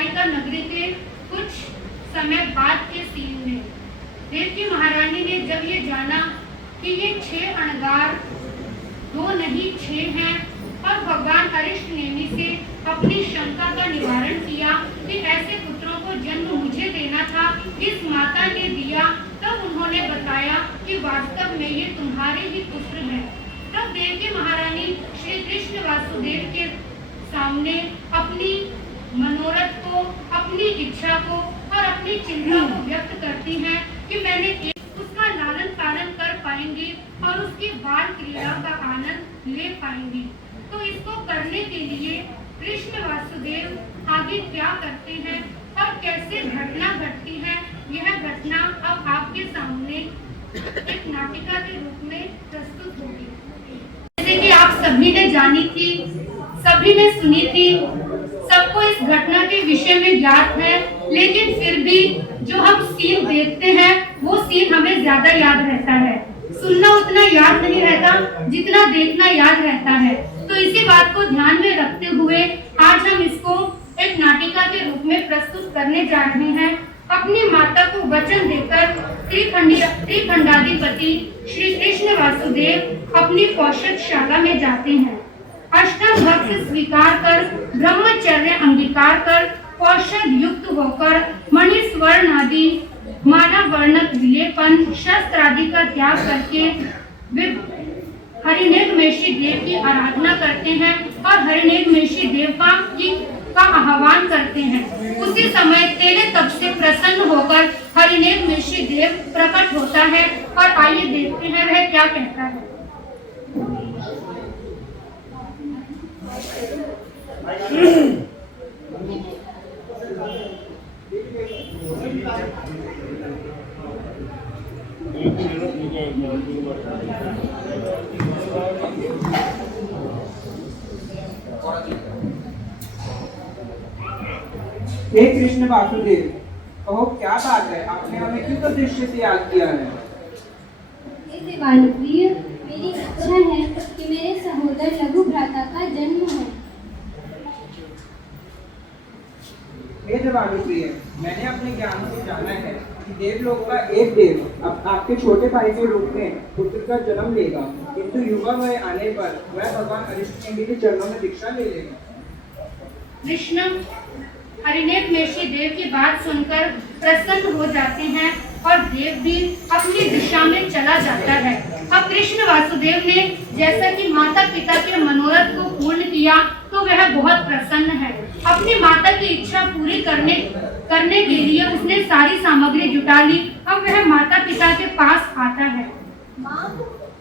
द्वारिका नगरी के कुछ समय बाद के सीन में देवकी महारानी ने जब ये जाना कि ये 6 अणगार 2 नहीं 6 हैं और भगवान अरिष्ट नेमि से अपनी शंका का निवारण किया कि ऐसे पुत्रों को जन्म मुझे देना था, इस माता ने दिया, तब उन्होंने बताया कि वास्तव में ये तुम्हारे ही पुत्र हैं। तब देवकी महारानी श्री कृष्ण वासुदेव के सामने अपनी मनोरथ को, अपनी इच्छा को और अपनी चिंता को व्यक्त करती हैं कि मैंने उसका लालन पालन कर पाएंगी और उसकी बाल क्रीड़ा का आनंद ले पाएंगी। तो इसको करने के लिए कृष्ण वासुदेव आगे क्या करते हैं और कैसे घटना घटती है, यह घटना अब आपके सामने एक नाटिका के रूप में प्रस्तुत होगी। जैसे कि आप सभी ने जानी थी, सभी ने सुनी थी, सबको इस घटना के विषय में ज्ञात है, लेकिन फिर भी जो हम सीन देखते हैं वो सीन हमें ज्यादा याद रहता है। सुनना उतना याद नहीं रहता जितना देखना याद रहता है। तो इसी बात को ध्यान में रखते हुए आज हम इसको एक नाटिका के रूप में प्रस्तुत करने जा रहे हैं। अपनी माता को वचन देकर त्रिखंडाधिपति श्री कृष्ण वासुदेव अपनी कौशलशाला में जाते हैं। अष्टम भक्त स्वीकार कर, ब्रह्मचर्य अंगीकार कर, कौशल युक्त होकर मणि स्वर्ण आदि मानव वर्णक विलेपन शस्त्र आदि का त्याग करके वे हरिनेकमेशी देव की आराधना करते हैं और हरिनेकमेशी देव का आह्वान करते हैं। उसी समय तेले तप से प्रसन्न होकर हरिनेकमेशी देव प्रकट होता है और आइए देखते हैं वह क्या कहता है। हे कृष्ण वासुदेव, कहो क्या बात है, आपने हमें किस उद्देश्य से याद किया है? देवानुप्रिय, मेरी इच्छा है कि मेरे सहोदर लघु भ्राता का जन्म हो। हे देवानुप्रिय, मैंने अपने ज्ञान से जाना है कि देवलोक का एक देव अब आपके छोटे भाई के रूप में पुत्र का जन्म लेगा, किंतु युवा वय आने पर वह भगवान अरिष्ट नेमि के चरणों में दीक्षा ले लेगा। कृष्ण हरिनेकमेशी देव की बात सुनकर प्रसन्न हो जाते हैं और देव भी अपनी दिशा में चला जाता है। अब कृष्ण वासुदेव ने जैसा कि माता पिता के मनोरथ को पूर्ण किया तो वह बहुत प्रसन्न है। अपनी माता की इच्छा पूरी करने के लिए उसने सारी सामग्री जुटा ली। अब वह माता पिता के पास आता है। माँ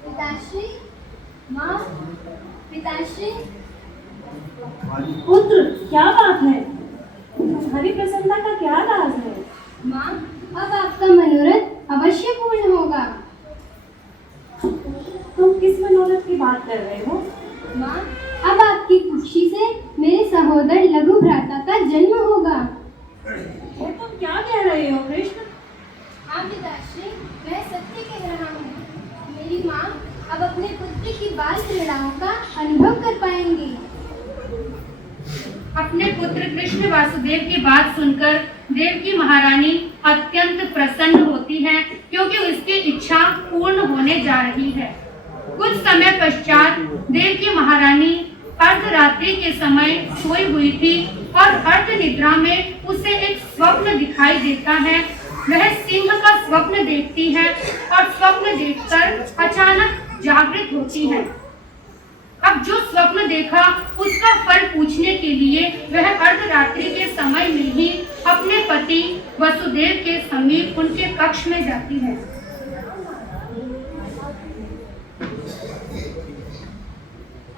पिताश्री, माँ पिताश्री। पुत्र, क्या बात है? तुम्हारी प्रसन्नता का क्या राज है? माँ, अब आपका मनोरथ अवश्य पूर्ण होगा। तुम किस मनोरथ की बात कर रहे हो? माँ, अब आपकी खुशी से मेरे सहोदर लघु भ्राता का जन्म होगा। ये तुम क्या कह रहे हो कृष्ण? हाँ पिताश्री, मैं सत्य कह रहा हूँ। मेरी माँ अब अपने पुत्र की बाल क्रीड़ाओं का अनुभव कर पाएंगी। अपने पुत्र कृष्ण वासुदेव की बात सुनकर देवकी महारानी अत्यंत प्रसन्न होती है, क्योंकि उसकी इच्छा पूर्ण होने जा रही है। कुछ समय पश्चात देवकी महारानी अर्धरात्रि के समय सोई हुई थी और अर्ध निद्रा में उसे एक स्वप्न दिखाई देता है। वह सिंह का स्वप्न देखती है और स्वप्न देखकर अचानक जागृत होती है। अब जो स्वप्न देखा उसका फल पूछने के लिए वह अर्धरात्रि के समय में ही अपने पति वसुदेव के समीप उनके कक्ष में जाती है।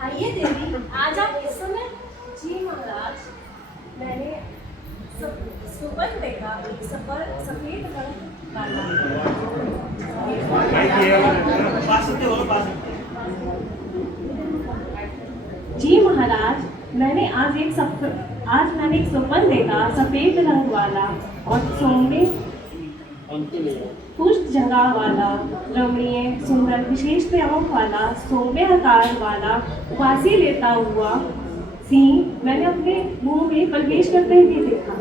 आइए देवी, आज आप इस समय? जी महाराज, मैंने सुपन देखा, एक सफेद रंग वाला। जी महाराज, मैंने आज एक स्वप्न देखा, सफेद रंग वाला और सोने पुष्ट जगह वाला, रमणीय सुंदर विशेष प्रयोग वाला, सौम्य आकार वाला, उपासी लेता हुआ सिंह मैंने अपने मुंह में प्रवेश करते हुए देखा।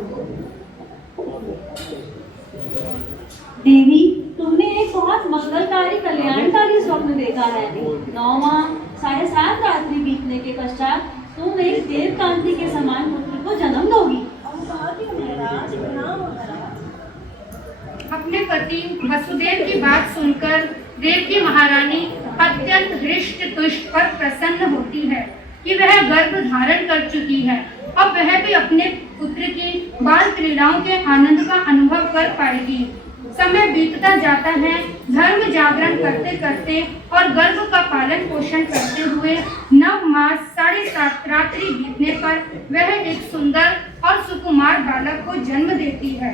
9वां 7.5 रात्रि बीतने के पश्चात तुम एक देवकांति के समान पुत्र को जन्म दोगी। महाराज प्रणाम महाराज। अपने पति वसुदेव की बात सुनकर देवकी महारानी अत्यंत हृष्ट तुष्ट और प्रसन्न होती है कि वह गर्भ धारण कर चुकी है। अब वह भी अपने पुत्र की बाल क्रीड़ाओं के आनंद का अनुभव कर पाएगी। समय बीतता जाता है। धर्म जागरण करते करते और गर्भ का पालन पोषण करते हुए 9 मास 7.5 रात्रि बीतने पर वह एक सुंदर और सुकुमार बालक को जन्म देती है।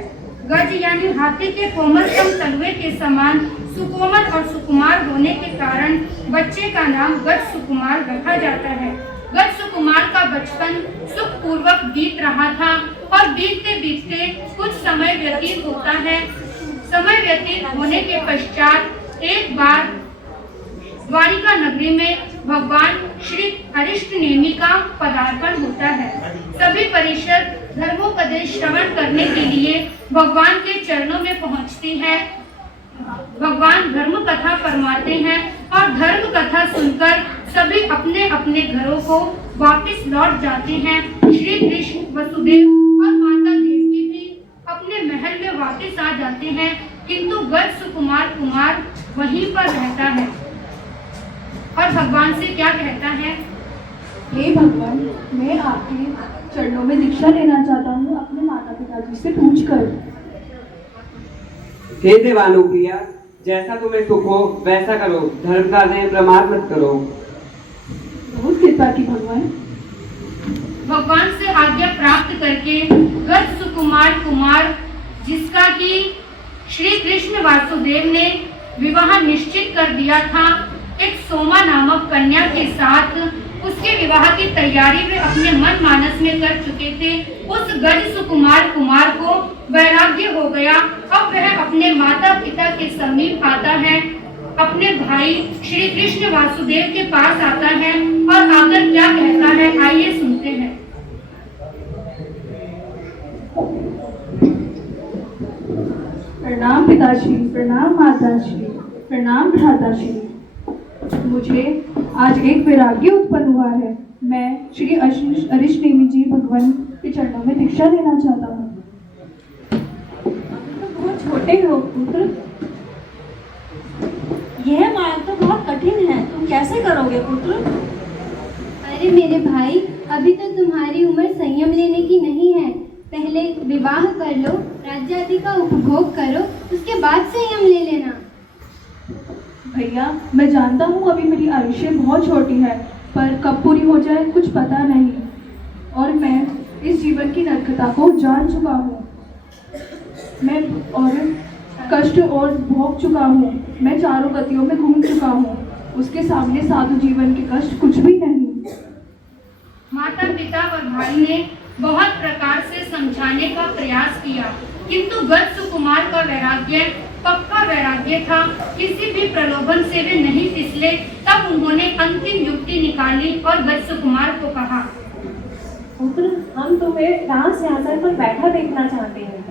गज यानी हाथी के कोमलतम तलवे के समान सुकोमल और सुकुमार होने के कारण बच्चे का नाम गज सुकुमार रखा जाता है। गज सुकुमार का बचपन सुखपूर्वक बीत रहा था और बीतते बीतते कुछ समय व्यतीत होता है। समय व्यतीत होने के पश्चात एक बार द्वारिका नगरी में भगवान श्री अरिष्टनेमि का पदार्पण होता है। सभी परिषद धर्मोपदेश श्रवण करने के लिए भगवान के चरणों में पहुंचती है। भगवान धर्म कथा फरमाते हैं और धर्म कथा सुनकर सभी अपने अपने घरों को वापस लौट जाते हैं। श्री कृष्ण वसुदेव और माता देवकी भी अपने महल में वापस आ जाते हैं, किंतु गज सुकुमार कुमार वहीं पर रहता है और भगवान से क्या कहता है? हे भगवान, मैं आपके चरणों में दीक्षा लेना चाहता हूँ अपने माता पिताजी से पूछकर। हे देवानुप्रिया, जैसा तुम्हें सुख हो वैसा करो, धर्म का न्याय प्रमाण मत करो। बहुत कृपा की भगवान। भगवान से आज्ञा प्राप्त करके गज सुकुमार कुमार, जिसका कि श्री कृष्ण वासुदेव ने विवाह निश्चित कर दिया था, एक सोमा नामक कन्या के साथ उसके विवाह की तैयारी वे अपने मन मानस में कर चुके थे। उस गज सुकुमार कुमार को वैराग्य हो गया। अब वह अपने माता पिता के समीप आता है, अपने भाई श्री कृष्ण वासुदेव के पास आता है और आकर क्या कहता है, आइए सुनते हैं। प्रणाम पिताश्री, प्रणाम माताश्री, प्रणाम भ्राताश्री। मुझे आज एक वैराग्य उत्पन्न हुआ है। मैं श्री अरिष्टनेमि जी भगवान के चरणों में दीक्षा लेना चाहता हूँ। बहुत छोटे हो पुत्र, यह मार्ग तो बहुत कठिन है, तुम कैसे करोगे पुत्र? अरे मेरे भाई, अभी तो तुम्हारी उम्र संयम लेने की नहीं है। पहले विवाह कर लो, राज्य आदि का उपभोग करो, उसके बाद संयम ले लेना। भैया, मैं जानता हूँ अभी मेरी आयुष्य बहुत छोटी है, पर कब पूरी हो जाए कुछ पता नहीं। और मैं इस जीवन की नरकता को जान चुका हूँ। मैं और कष्ट और भोग चुका हूँ। मैं चारों गतियों में घूम चुका हूँ। उसके सामने साधु जीवन के कष्ट कुछ भी नहीं। माता पिता और भाई ने बहुत प्रकार से समझाने का प्रयास किया, किंतु गज सुकुमार का वैराग्य पक्का वैराग्य था। किसी भी प्रलोभन से वे नहीं फिसले। तब उन्होंने अंतिम युक्ति निकाली और गज सुकुमार को कहा, पुत्र, हम तुम्हें राज सिंहासन पर बैठा देखना चाहते हैं।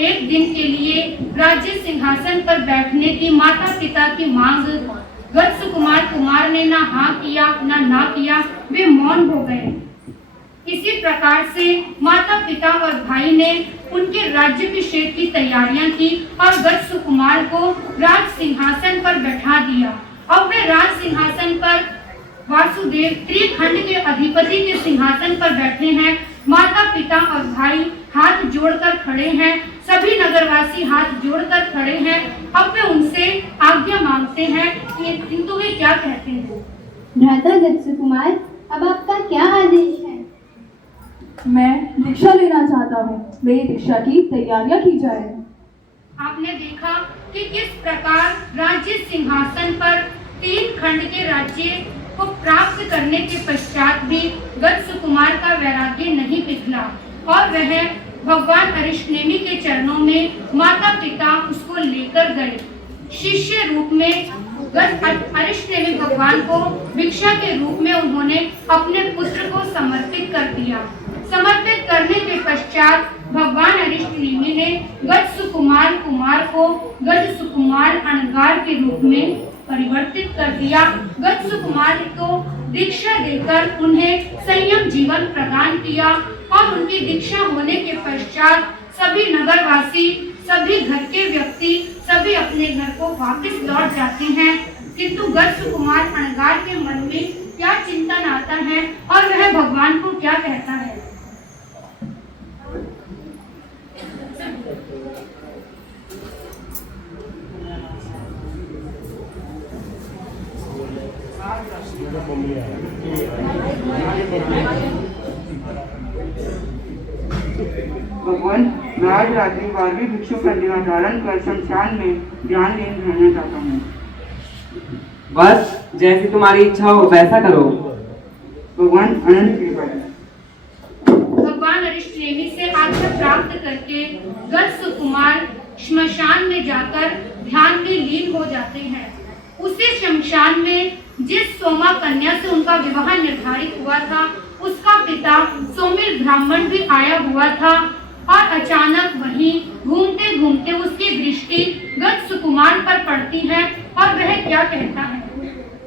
एक दिन के लिए राज्य सिंहासन पर बैठने की माता पिता की मांग गज सुकुमार कुमार ने ना हाँ किया ना किया, वे मौन हो गए। इसी प्रकार से माता पिता और भाई ने उनके राज्याभिषेक की तैयारियां की और गज सुकुमार को राज सिंहासन पर बैठा दिया। अब वे राज सिंहासन पर वासुदेव त्रिखंड के अधिपति के सिंहासन पर बैठे हैं। माता पिता और भाई हाथ जोड़कर खड़े हैं। सभी नगरवासी हाथ जोड़कर खड़े हैं। अब वे उनसे आज्ञा मांगते हैं, किंतु वे क्या कहते हैं? भ्राता गज सुकुमार, अब आपका क्या आदेश है? मैं दीक्षा लेना चाहता हूँ। मेरी दीक्षा की तैयारियां की जाए। आपने देखा कि किस प्रकार राज्य सिंहासन पर 3 खंड के राज्य को प्राप्त करने के पश्चात भी गज सुकुमार का वैराग्य नहीं पिघला और वह भगवान अरिष्टनेमि के चरणों में माता पिता उसको लेकर गए। शिष्य रूप में गज अरिष्टनेमि भगवान को भिक्षा के रूप में उन्होंने अपने पुत्र को समर्पित कर दिया। समर्पित करने के पश्चात भगवान अरिष्टनेमि ने गज सुकुमार कुमार को गज सुकुमार अणगार के रूप में परिवर्तित कर दिया। गत्स कुमार को दीक्षा देकर उन्हें संयम जीवन प्रदान किया और उनकी दीक्षा होने के पश्चात सभी नगरवासी, सभी घर के व्यक्ति, सभी अपने घर को वापस लौट जाते हैं। किंतु गत्स कुमार अणगार के मन में क्या चिंतन आता है और वह भगवान को क्या कहता है? भगवान, मैं आज रात्रि 12वीं भिक्षु प्रतिमा धारण कर शमशान में ध्यान लीन रहना चाहता हूँ। बस जैसी तुम्हारी इच्छा हो वैसा करो। भगवान अनंत कृपा है। भगवान अरिष्टनेमि से आज्ञा प्राप्त करके गत्स कुमार श्मशान में जाकर ध्यान में लीन हो जाते हैं। उसी शमशान में जिस सोमा कन्या से उनका विवाह निर्धारित हुआ था, उसका पिता सोमिर ब्राह्मण भी आया हुआ था और अचानक वहीं घूमते घूमते उसकी दृष्टि गत्स कुमार पर पड़ती है और वह क्या कहता है?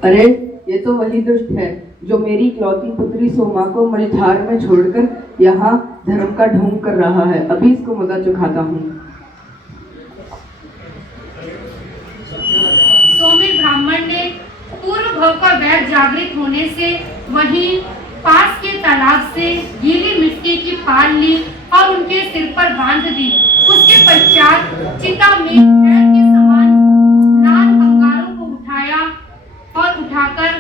अरे ये तो वही दुष्ट है जो मेरी इकलौती पुत्री सोमा को मझधार में छोड़कर यहाँ धर्म का ढोंग कर रहा है। अभी इसको मुद्दा चुकाता हूँ। सोमिर ब्राह्मण ने पूर्व भव का वैर जागृत होने से वहीं पास के तालाब से गीली मिट्टी की पाल ली और उनके सिर पर बांध दी। उसके पश्चात चिता में पैर के समान लाल अंगारों को उठाया और उठाकर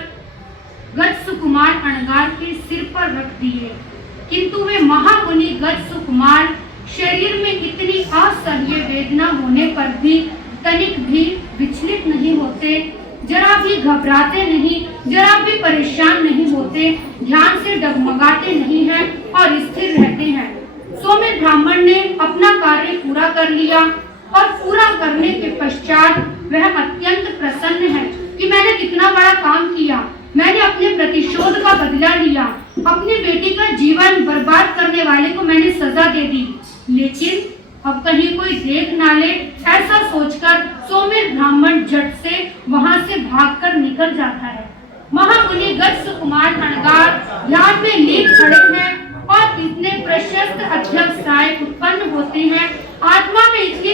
गत्स कुमार अणगार के सिर पर रख दिए। किंतु वे महामुनि गत्स कुमार शरीर में इतनी असह्य वेदना होने पर भी तनिक भी विचलित नहीं होते, जरा भी घबराते नहीं, जरा भी परेशान नहीं होते, ध्यान से डगमगाते नहीं हैं और स्थिर रहते हैं। सोमिर ब्राह्मण ने अपना कार्य पूरा कर लिया और पूरा करने के पश्चात वह अत्यंत प्रसन्न है कि मैंने कितना बड़ा काम किया। मैंने अपने प्रतिशोध का बदला लिया। अपनी बेटी का जीवन बर्बाद करने वाले को मैंने सजा दे दी। लेकिन अब कहीं कोई देख ना ले, ऐसा सोचकर सोमिर ब्राह्मण झट से वहां से भागकर निकल जाता है। महामुनि गत्स कुमार अणगार ध्यान में लीन खड़े हैं और इतने प्रशस्त अध्यक्ष राय उत्पन्न होते हैं। आत्मा में इतनी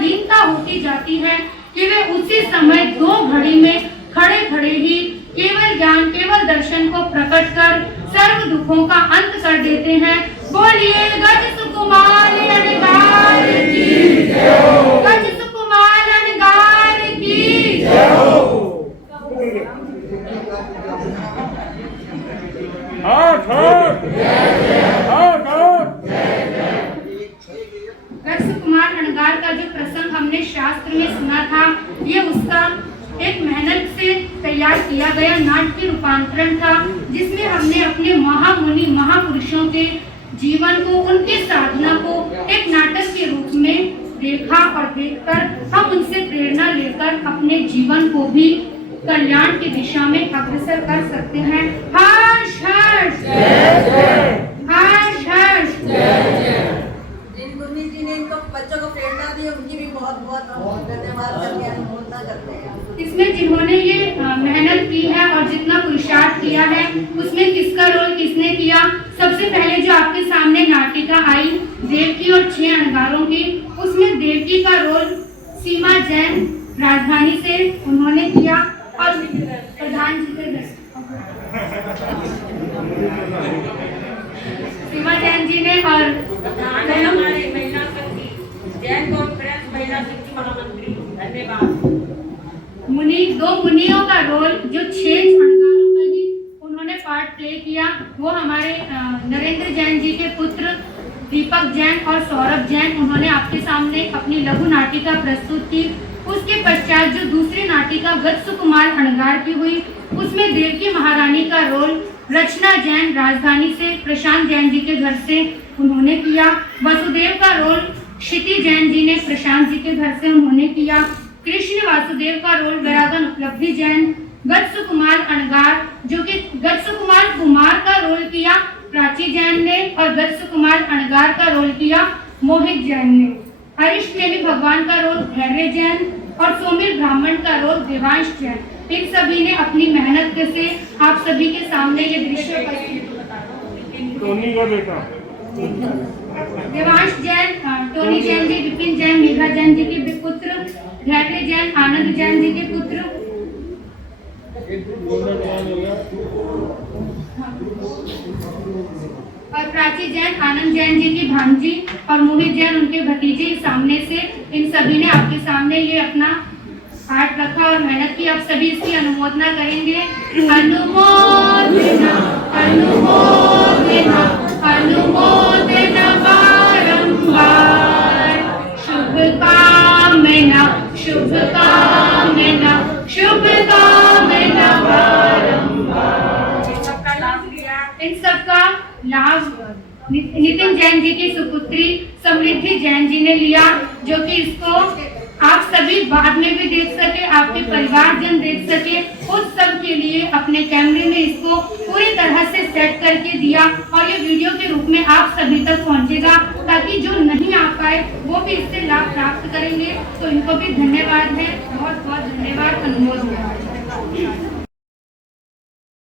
लीनता होती जाती है कि वे उसी समय 2 घड़ी में खड़े खड़े ही केवल ज्ञान, केवल दर्शन को प्रकट कर सर्व दुखों का अंत कर देते हैं। बोलिए गत्स कुमार अणगार की जय हो। गत्स कुमार अणगार की जय हो। गत्स कुमार अणगार का जो प्रसंग हमने शास्त्र में सुना था, ये उसका एक मेहनत से तैयार किया गया नाट्य रूपांतरण था, जिसमें हमने अपने महामुनि महापुरुषों के जीवन को, उनकी साधना को एक नाटक के रूप में देखा और देखकर हम उनसे प्रेरणा लेकर अपने जीवन को भी कल्याण की दिशा में अग्रसर कर सकते हैं। हर्ष हर्ष हर्ष हर्ष। जिन गुरु जी ने इनको बच्चों को प्रेरणा दी, उनकी भी बहुत बहुत धन्यवाद करके अनुमोदना करते हैं। इसमें जिन्होंने ये मेहनत की है और जितना पुरुषार्थ किया है, उसमें किसका रोल किसने किया? सबसे पहले जो आपके सामने नाटिका आई देवकी और 6 अणगारों की, उसमें देवकी का रोल सीमा जैन राजधानी से उन्होंने किया और प्रधान जी के सीमा जैन जी ने और हमारे महिला शक्ति जैन कॉन्फ्रेंस महिला शक्ति महामंत्री धन्यवाद। दो मुनियों का रोल जो 6 अणगारों का ही उन्होंने पार्ट प्ले किया, वो हमारे नरेंद्र जैन जी के पुत्र दीपक जैन और सौरभ जैन, उन्होंने आपके सामने अपनी लघु नाटिका प्रस्तुत की। उसके पश्चात जो दूसरी नाटिका गत्स कुमार अणगार की हुई, उसमें देवकी महारानी का रोल रचना जैन राजधानी से प्रशांत जैन जी के घर से उन्होंने किया। वसुदेव का रोल क्षिति जैन जी ने प्रशांत जी के घर से उन्होंने किया। कृष्ण वासुदेव का रोल वैरागन उपलब्धि जैन। गत्स कुमार अणगार जो कि गत्स कुमार का रोल किया प्राची जैन ने और गत्स कुमार अणगार का रोल किया मोहित जैन ने। अरिष्टनेमि भगवान का रोल धैर्य जैन और सोमिर ब्राह्मण का रोल देवांश जैन। इन सभी ने अपनी मेहनत से आप सभी के सामने ये दृश्य टोनी का बेटा देवांश जैन, टोनी जैन जी, विपिन जैन, मेघा जैन जी के पुत्र, धैर्य जैन, आनंद जैन जी के पुत्र, और प्राची जैन, आनंद जैन जी की भांजी और मोहित जैन उनके भतीजे। सामने से इन सभी ने आपके सामने ये अपना आर्ट रखा और मेहनत की। आप सभी इसकी अनुमोदना करेंगे। अनुमोदना अनुमोदना अनुमोदना बारंबार, शुभ कामना शुभ कामना शुभ कामना बारंबार। इन सबका लाभ नितिन जैन जी की सुपुत्री समृद्धि जैन जी ने लिया, जो कि इसको आप सभी बाद में भी देख सके, आपके परिवारजन देख सके। उस सब के लिए अपने कैमरे में इसको पूरी तरह से सेट करके दिया और ये वीडियो के रूप में आप सभी तक पहुंचेगा, ताकि जो नहीं आ पाए वो भी इससे लाभ प्राप्त करेंगे। तो इनको भी धन्यवाद है, बहुत बहुत धन्यवाद, अनुमोदन।